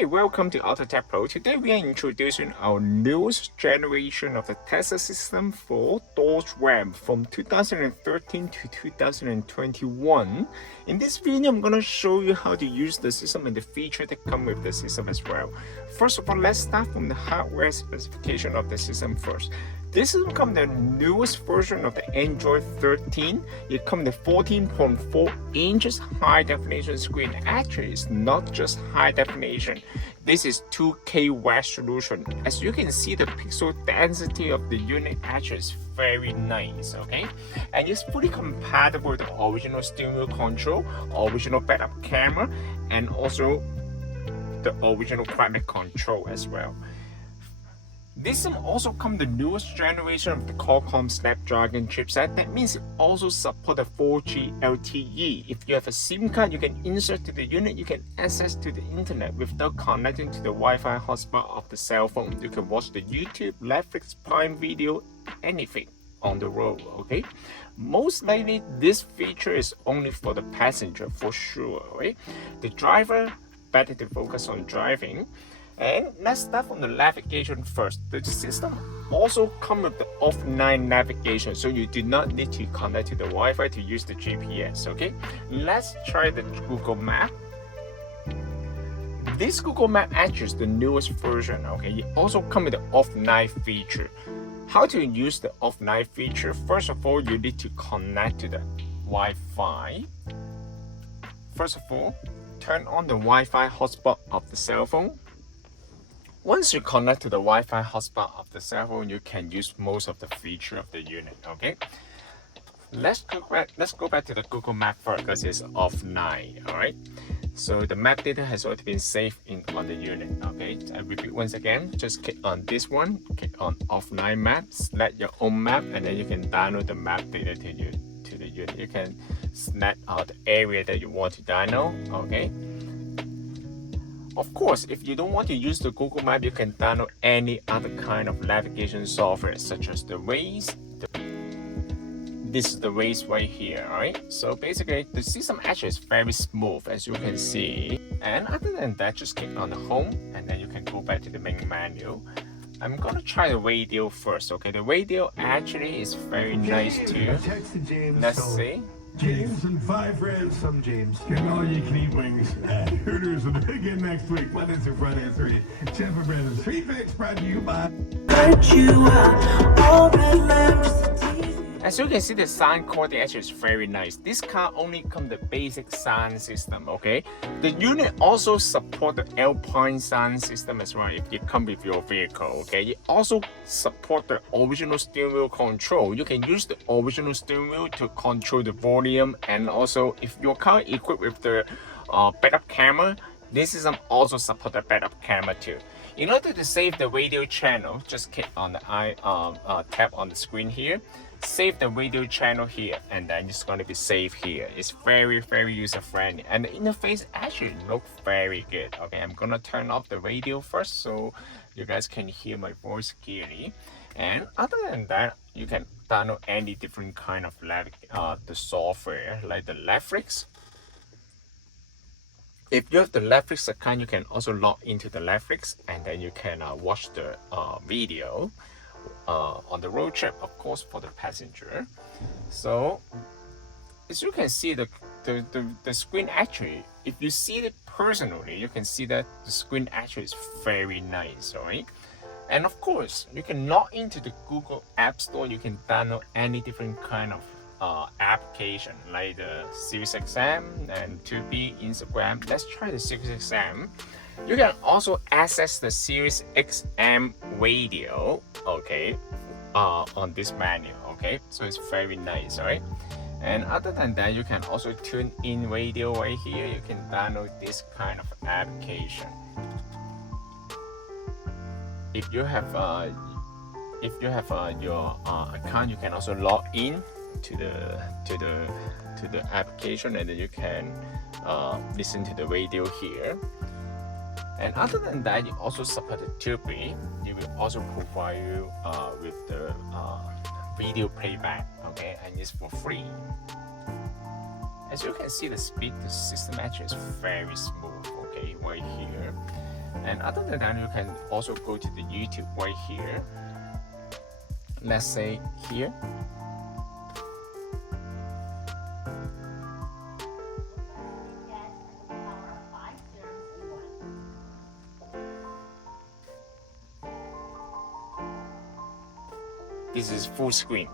Hi, welcome to AutoTecPro. Today we are introducing our newest generation of the Tesla system for Dodge Ram from 2013 to 2021. In this video, I'm going to show you how to use the system and the features that come with the system as well. First of all, let's start from the hardware specification of the system first. This system comes the newest version of the Android 13. It comes the 14.4 inches high definition screen. Actually, it's not just high definition. This is 2K resolution. As you can see, the pixel density of the unit actually is very nice, okay? And it's fully compatible with the original steering wheel control, original backup camera, and also the original climate control as well. This system also comes the newest generation of the Qualcomm Snapdragon chipset. That means it also supports the 4G LTE. If you have a SIM card, you can insert to the unit, you can access to the internet without connecting to the Wi-Fi hotspot of the cell phone. You can watch the YouTube, Netflix, Prime Video, anything on the road, okay? Most likely, this feature is only for the passenger for sure, right? The driver, better to focus on driving. And let's start from the navigation first. The system also comes with the offline navigation, so you do not need to connect to the Wi-Fi to use the GPS, okay? Let's try the Google Map. This Google Map actually is the newest version, okay? It also comes with the offline feature. How to use the offline feature? First of all, you need to connect to the Wi-Fi. First of all, turn on the Wi-Fi hotspot of the cell phone. Once you connect to the Wi-Fi hotspot of the cell phone, you can use most of the feature of the unit, okay? Let's go back to the Google Map first because it's offline, all right? So the map data has already been saved on the unit, okay? I repeat once again, just click on this one, click on offline map, select your own map, and then you can download the map data to the unit. You can select out the area that you want to download, okay? Of course, if you don't want to use the Google Map, you can download any other kind of navigation software, such as the Waze. This is the Waze right here, alright? So basically, the system actually is very smooth, as you can see. And other than that, just click on the home, and then you can go back to the main menu. I'm gonna try the radio first, okay? The radio actually is very nice too. Let's see. James and 5 friends. Some James. Getting all you can eat wings at Hooters again next week. Monday through Friday at 3. Chef and Brandon's Street Fix brought to you by. As you can see, the sound quality actually is very nice. This car only comes the basic sound system, okay? The unit also supports the Alpine sound system as well if it comes with your vehicle, okay? It also supports the original steering wheel control. You can use the original steering wheel to control the volume, and also if your car is equipped with the backup camera, this system also supports the backup camera too. In order to save the radio channel, just click on the tab on the screen here. Save the radio channel here, and then it's going to be saved here. It's very user friendly, and the interface actually looks very good. Okay, I'm gonna turn off the radio first so you guys can hear my voice clearly. And other than that, you can download any different kind of the software like the Netflix. If you have the Netflix account, you can also log into the Netflix, and then you can watch the video on the road trip, of course, for the passenger. So as you can see, the screen actually, if you see it personally, you can see that the screen actually is very nice, right? And of course, you can log into the Google App Store. You can download any different kind of application like the SiriusXM and 2B, Instagram. Let's try the SiriusXM. You can also access the SiriusXM radio, okay, on this menu, okay? So it's very nice, right? And other than that, you can also tune in radio right here. You can download this kind of application. If you have your account, you can also log in to the application, and then you can listen to the radio here. And other than that, you also support the 2B. It will also provide you with the video playback, okay, and it's for free. As you can see, the system actually is very smooth, okay, right here. And other than that, you can also go to the YouTube right here. Let's say here. This is full screen.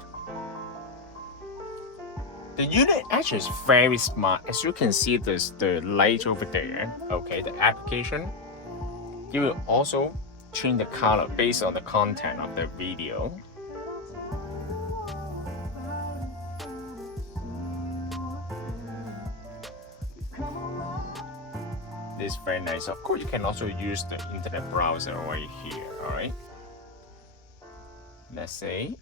The unit actually is very smart. As you can see, there's the light over there. Okay, the application. You will also change the color based on the content of the video. This is very nice. Of course, you can also use the internet browser right here. All right. Let's say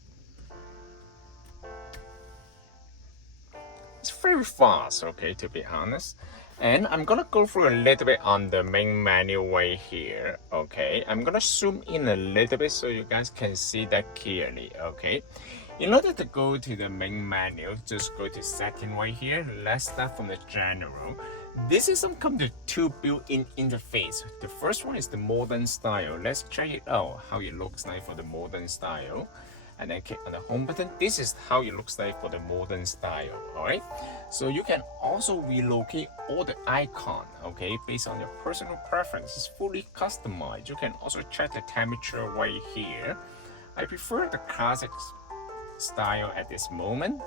it's very fast, okay, to be honest. And I'm gonna go through a little bit on the main menu right here. Okay, I'm gonna zoom in a little bit so you guys can see that clearly. Okay, in order to go to the main menu, just go to setting right here. Let's start from the general. This is come to two built-in interface. The first one is the modern style. Let's check it out how it looks like for the modern style. And then click on the home button. This is how it looks like for the modern style. All right. So you can also relocate all the icon, okay, based on your personal preference. It's fully customized. You can also check the temperature right here. I prefer the classic style at this moment.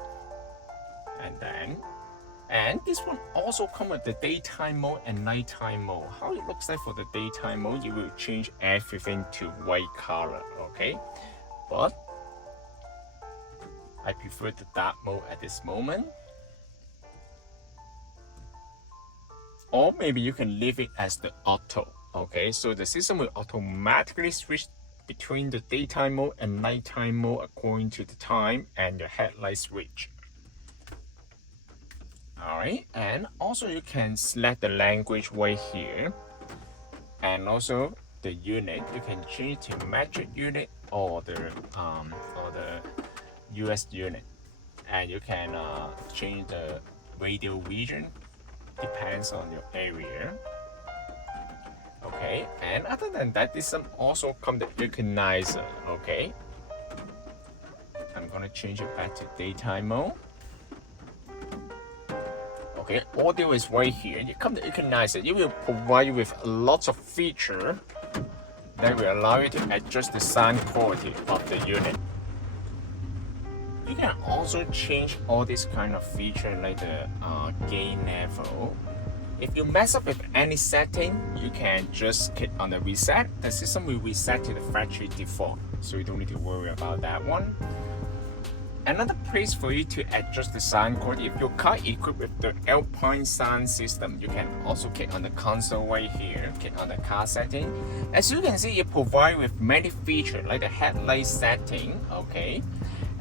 And this one also comes with the daytime mode and nighttime mode. How it looks like for the daytime mode, you will change everything to white color, okay? But I prefer the dark mode at this moment. Or maybe you can leave it as the auto, okay? So the system will automatically switch between the daytime mode and nighttime mode according to the time and your headlight switch. Alright, and also you can select the language right here, and also the unit. You can change to metric unit or the US unit, and you can change the radio region, depends on your area. Okay, and other than that, this one also comes the equalizer. Okay, I'm gonna change it back to daytime mode. Okay, audio is right here. You come to equalizer. It will provide you with lots of features that will allow you to adjust the sound quality of the unit. You can also change all these kind of features like the gain level. If you mess up with any setting, you can just click on the reset. The system will reset to the factory default, so you don't need to worry about that one. Another place for you to adjust the sound quality, if your car equipped with the Alpine sound system, you can also click on the console right here, click on the car setting. As you can see, it provides with many features like the headlight setting, okay,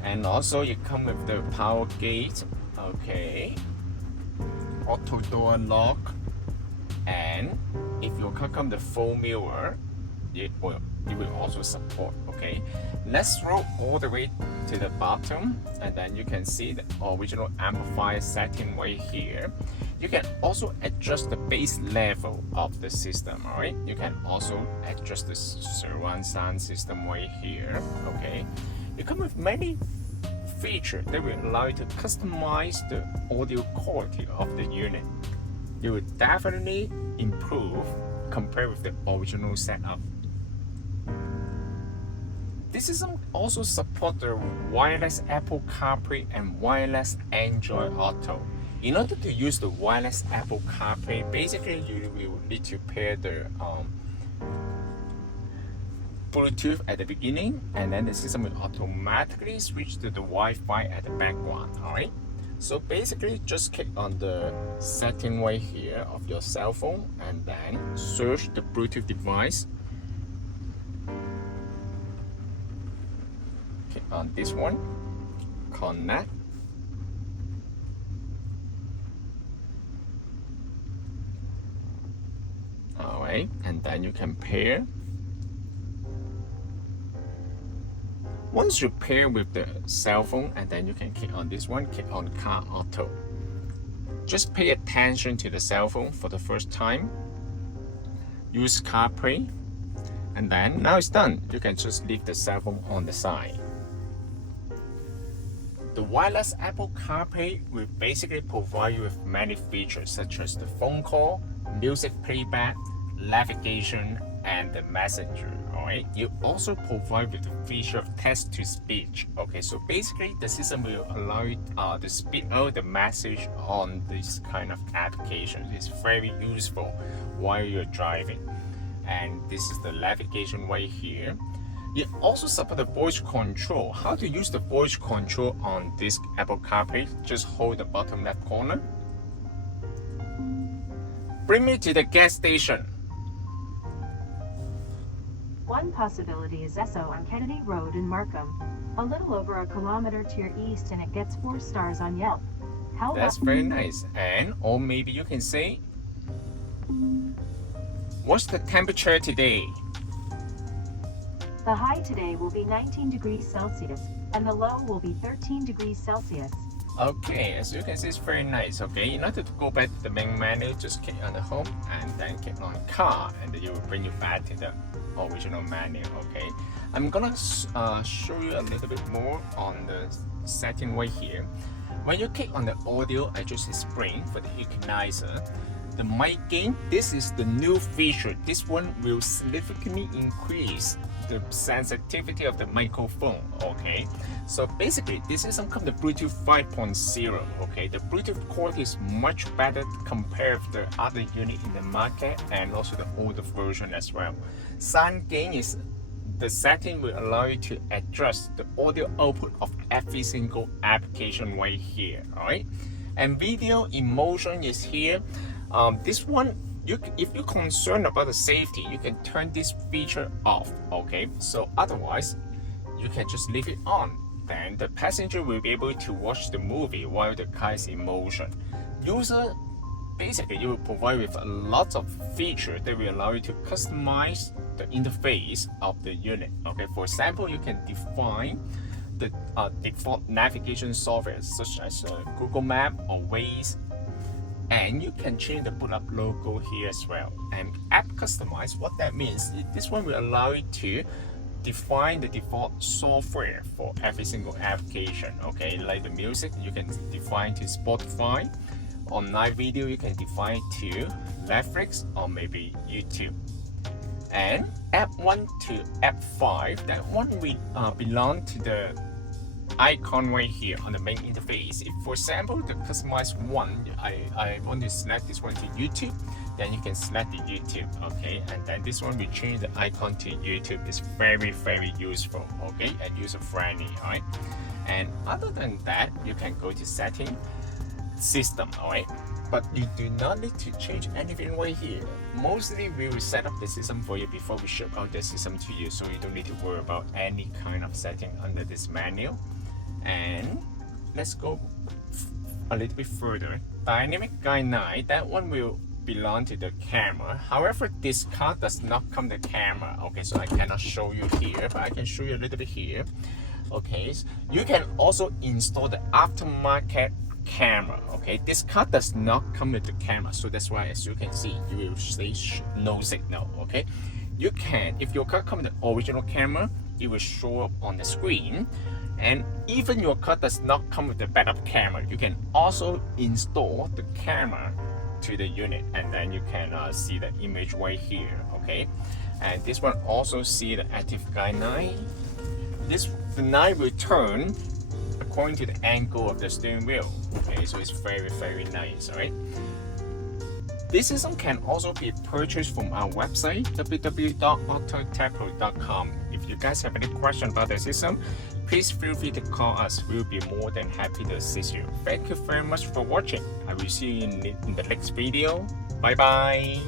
and also it comes with the power gate, okay, auto door lock, and if your car comes with full mirror, it will also support. Okay, let's scroll all the way to the bottom, and then you can see the original amplifier setting right here. You can also adjust the bass level of the system. All right, you can also adjust the surround sound system right here. Okay, it comes with many features that will allow you to customize the audio quality of the unit. It will definitely improve compared with the original setup. This system also supports the wireless Apple CarPlay and wireless Android Auto. In order to use the wireless Apple CarPlay, basically you will need to pair the Bluetooth at the beginning, and then the system will automatically switch to the Wi-Fi at the background. Alright, so basically just click on the setting right here of your cell phone and then search the Bluetooth device. Click on this one, connect. Alright, and then you can pair. Once you pair with the cell phone, and then you can click on this one, click on Car Auto. Just pay attention to the cell phone for the first time. use CarPlay, and then now it's done. You can just leave the cell phone on the side. The wireless Apple CarPlay will basically provide you with many features such as the phone call, music playback, navigation, and the messenger. Alright, you also provide with the feature of text-to-speech. Okay, so basically the system will allow you to speak out the message on this kind of applications. It's very useful while you're driving. And this is the navigation right here. It also supports the voice control. How to use the voice control on this Apple CarPlay? Just hold the bottom left corner. Bring me to the gas station. One possibility is Esso on Kennedy Road in Markham. A little over a kilometer to your east, and it gets 4 stars on Yelp. How That's very nice. And or maybe you can say, what's the temperature today? The high today will be 19 degrees Celsius, and the low will be 13 degrees Celsius. Okay, as you can see, it's very nice. Okay, in order to go back to the main menu, just click on the home and then click on car, and then it will bring you back to the original menu. Okay, I'm gonna show you a little bit more on the setting right here. When you click on the audio, I just explained for the equalizer. The mic gain, this is the new feature. This one will significantly increase the sensitivity of the microphone. Okay, so basically this is some kind of Bluetooth 5.0. okay, the Bluetooth quality is much better compared with the other unit in the market, and also the older version as well. Sound gain is the setting will allow you to adjust the audio output of every single application right here. All right, and video emotion is here. This one, if you're concerned about the safety, you can turn this feature off. Okay, so otherwise you can just leave it on. Then the passenger will be able to watch the movie while the car is in motion. User, basically, you will provide with a lot of features that will allow you to customize the interface of the unit. Okay, for example, you can define the default navigation software such as Google Map or Waze. And you can change the put up logo here as well. And app customize, what that means, this one will allow you to define the default software for every single application. Okay, like the music, you can define to Spotify. On live video, you can define to Netflix or maybe YouTube. And app 1 to app 5, that one will belong to the icon right here on the main interface. If for example the customized one, I want to select this one to YouTube, then you can select the YouTube. Okay, and then this one will change the icon to YouTube. It's very useful, okay, and user friendly. All right, and other than that, you can go to setting, system. All right, but you do not need to change anything right here. Mostly we will set up the system for you before we ship out the system to you, so you don't need to worry about any kind of setting under this menu. And let's go a little bit further. Dynamic guide 9, that one will belong to the camera. However, this car does not come with the camera. Okay, so I cannot show you here, but I can show you a little bit here. Okay, so you can also install the aftermarket camera. Okay, this car does not come with the camera, so that's why, as you can see, you will say no signal. Okay, you can, if your car comes with the original camera, it will show up on the screen. And even your car does not come with the backup camera, you can also install the camera to the unit, and then you can see the image right here. Okay, and this one also see the active guide 9. The 9 will turn according to the angle of the steering wheel. Okay, so it's very nice. All right, this system can also be purchased from our website www.AutoTecPro.com. If you guys have any question about the system, please feel free to call us. We'll be more than happy to assist you. Thank you very much for watching. I will see you in the next video. Bye bye.